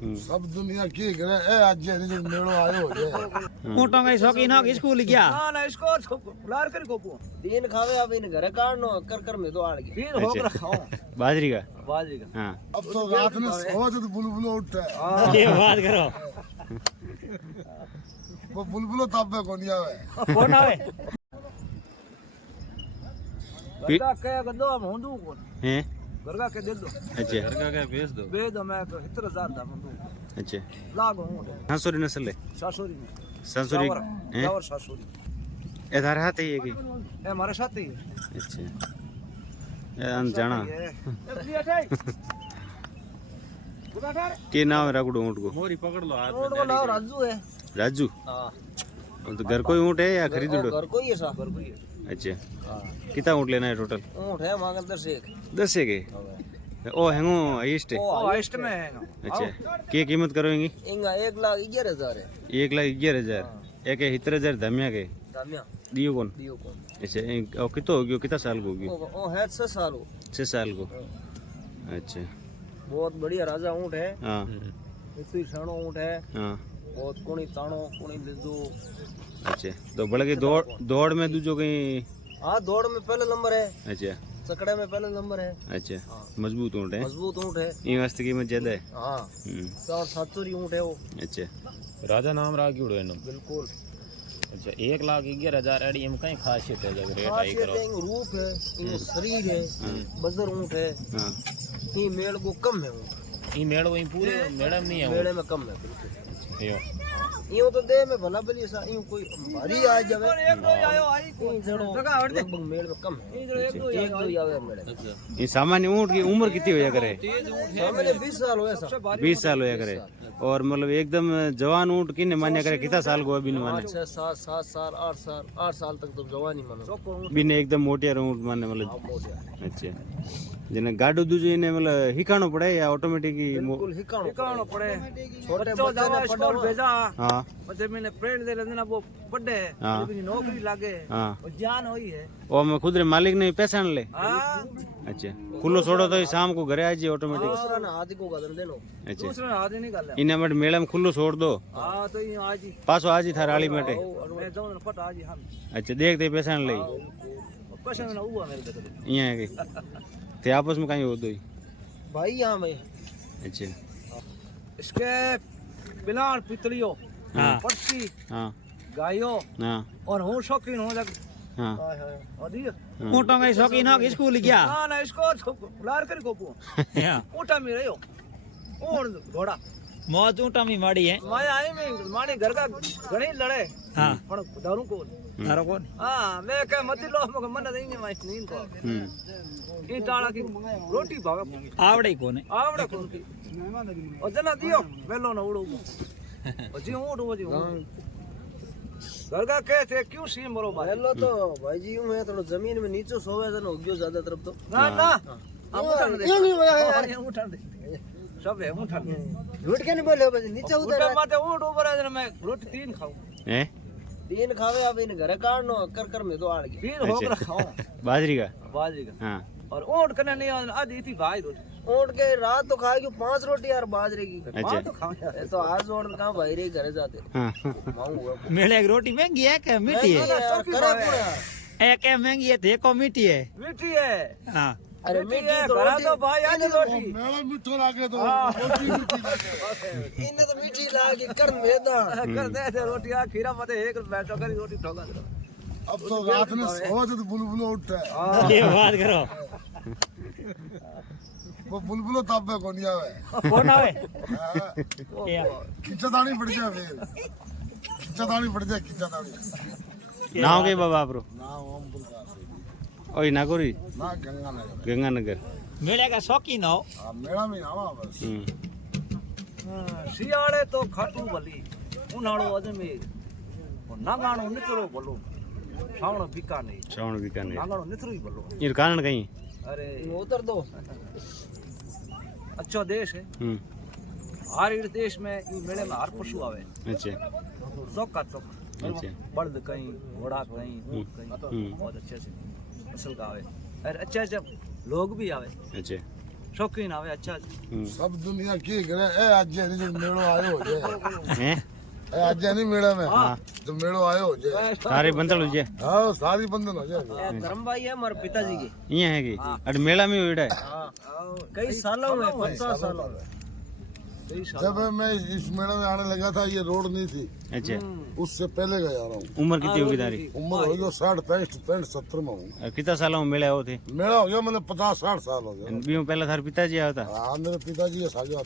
सब दुनिया की करे ए आज जे मेलो आयो जे ऊँटों का शौकीन हो स्कूल गया ना इसको लार कर को दिन खावे अब इन घर काटनो कर कर में तो आड़ गई फिर हो कर खाओ बाजरी का हाँ अब तो रात में सोच तो बुलबुलो उठता है ये बात करो वो बुलबुलो तब पे कौन आवे कौन आवे गरगा के गदो हम होंदू कौन हैं गरगा के दे दो अच्छा गरगा के भेज दो मैं 70,000 दा होंदू अच्छा लागो हूं सांसुरी नस्ल है सासुरी सांसुरी हैं और सासुरी इधर हाथ है ये की ए हमारे साथ ही अच्छा जाना के नाम है राकुड़ ऊँट को मोरी पकड़ लो हाथ में नाम राजू है राजू हां तो घर कोई ऊँट है या खरीद लो घर कोई है सा घर कोई है अच्छा कितना ऊँट लेना है टोटल ऊंट है मांगल 10 है के ओ हैंगो हाईएस्ट है ओ हाईएस्ट में है अच्छा क्या कीमत करोगी इंगा 1,11,000 है 1,11,000 एक 70,000 धमिया के दामिया दियो कौन दियो को अच्छा और कितना हो गया कितना साल को हो गया ओ है 6 साल हो 6 साल को अच्छा बहुत बढ़िया राजा ऊंट है हाँ इतनी साणो ऊंट है हाँ बहुत कोणी ताणो कोणी लिजो अच्छा तो बड़ा के दौड़ में दूजो कहीं हाँ दौड़ में पहले नंबर है अच्छा चकड़े में पहले नंबर है अच्छा मजबूत ऊँट है मजबूत ऊंट है ये वास्ते कीमत ज्यादा है हाँ और सातुरी ऊंट है वो अच्छा राजा नाम रागी उड़े न बिल्कुल अच्छा 1,11,000 एडी में कई खासियत है जब रेट आई खासियत करो है इनको रूप है इनको शरीर है बजर ऊंट है हाँ ये मेड़ को कम है ऊंट ई मेड़ वही पूरे मेड़म नहीं है मेड़े में कम है बिल्कुल यो यूं तो दे में भला भली सा यूं कोई भारी आ जावे एक दो आयो आई कोई जगह हट दे मेड़ में कम है एक दो आवे मेड़े ये सामान्य ऊँट की उम्र कितनी होया करे सामने 20 साल होया सा 20 साल होया करे और मतलब एकदम जवान ऊँट किन्ने मान्य करे कितना साल को अभी माने 6 7 साल 8 साल तक तो जवानी मानो बिने एकदम मोटिया ऊँट माने मतलब अच्छा जने गाडू दूजे ने मतलब हिकानो पड़े या ऑटोमेटिक ही बिल्कुल हिकानो पड़े छोटे बच्चे ने स्कूल भेजा हाँ बच्चे मैंने प्रेड दे लेना वो बड़े हाँ अपनी नौकरी लागे हाँ और जान होई है और मैं खुद रे मालिक ने पैसा ले हां अच्छा खुलो छोड़ो तो शाम को घरे आ जाए ऑटोमेटिक दूसरा ना हाथ को गदन दे लो अच्छा दूसरा ना हाथ नहीं गाले इने मट मेला में खुलो छोड़ दो हां तो ये आज ही पासो आज ही था राली मेटे मैं जाऊं ना फट आज ही हम अच्छा देखते पैसा ले पैसा ना हुआ मेरे को यहाँ के ते आपस में कहीं हो दो भाई यहां भाई अच्छा इसके बिलान पितलियो हाँ पट्टी हाँ गायो हाँ और हूं शौकीन हो लग हाँ अधिक ऊँटों का शौकीन हो स्कूल गया ना इसको लार कर को ऊटा में रहो और घोड़ा मौत ऊँटा में माड़ी है माया आई में माने घर का घणी लड़े हाँ पण दारू को तारो कौन हां मैं कह मत लो मगर मन देंगे मैं नींद को ई टाला की रोटी भावे आवड़े कौन है आवड़े कौन की और जना दियो वेलो ना उड़ो और जी उड़ वो जी घर का कहते क्यों सी मरो भाई हेलो तो भाई जी यूं है थोड़ा जमीन में नीचे सोवे जन हो गयो ज्यादा तरफ तो ना ना हम उठा दे नहीं होया यार उठा दे सब है उठा दे झूठ के नहीं बोले भाई नीचे उधर उठा माते उठ ऊपर आ मैं रोटी 3 खाऊं हैं 3 खावे अब इन घर काटनो कर कर में तो आड़ गई फिर होकर खाऊं बाजरी का हाँ और ऊँट करने नहीं आज इतनी भाई रोटी ऊँट के रात तो खाएगी 5 रोटी यार बाजरे की अच्छा तो खाओ यार तो आज ऊँट कहां भाई रे घर जाते हाँ मांगूंगा मेले की रोटी महंगी है क्या मीठी है करे पूरा एक है महंगी है देखो मीठी है मीठी है हाँ अरे मीठी तो रोटी तो भाई आज रोटी मेला मिठो लागे तो रोटी मीठी लागे इन्हें तो मीठी लागे कर मेदा कर दे रोटी आ खीरा मत एक बैठो कर रोटी ठोका दे अब तो रात में सोच तो बुलबुलो उठता है ये बात करो वो बुलबुलो तब पे कौन आवे कौन आवे खिंचातानी पड़ जाए फिर खिंचातानी पड़ जाए खिंचातानी नाव के बाबा आपरो ना ओम प्रकाश ओए नागोरी ना गंगानगर गंगानगर मेले का शौकीन हो हां मेला में आवा बस सियाड़े तो खाटू भली उनाळो अजमेर नागाणो नितरो भलो श्रावण बीकानेर श्रावण बीकानेर नागाणो नितरो ही भलो ये कारण कहीं अरे उतर दो अच्छा देश है हर देश में ये मेले में हर पशु आवे अच्छा चौक का चौक अच्छा बल्द कहीं घोड़ा कहीं ऊंट कहीं बहुत अच्छे से नस्ल का आवे और अच्छे अच्छे लोग भी आवे अच्छा शौकीन आवे अच्छा सब दुनिया की करे ए आज नहीं जो मेड़ो आयो हो जाए हैं ए आज नहीं मेड़ा में जो मेड़ो आयो हो जाए सारे बंदल हो जाए हाँ सारी बंधन हो जाए धर्म भाई है हमारे पिताजी के ये है कि अरे मेला में उड़ा है कई सालों में 50 सालों में जब मैं इस मेले में आने लगा था ये रोड नहीं थी अच्छा उससे पहले गया रहा हूँ उम्र कितनी होगी तारी उम्र हो गई 60 65 70 में हूँ कितना साल में मेला हो थे मेरा हो गया मतलब 50 60 साल हो गया बीम पहला थार पिताजी आया था हाँ मेरे पिताजी ये साझा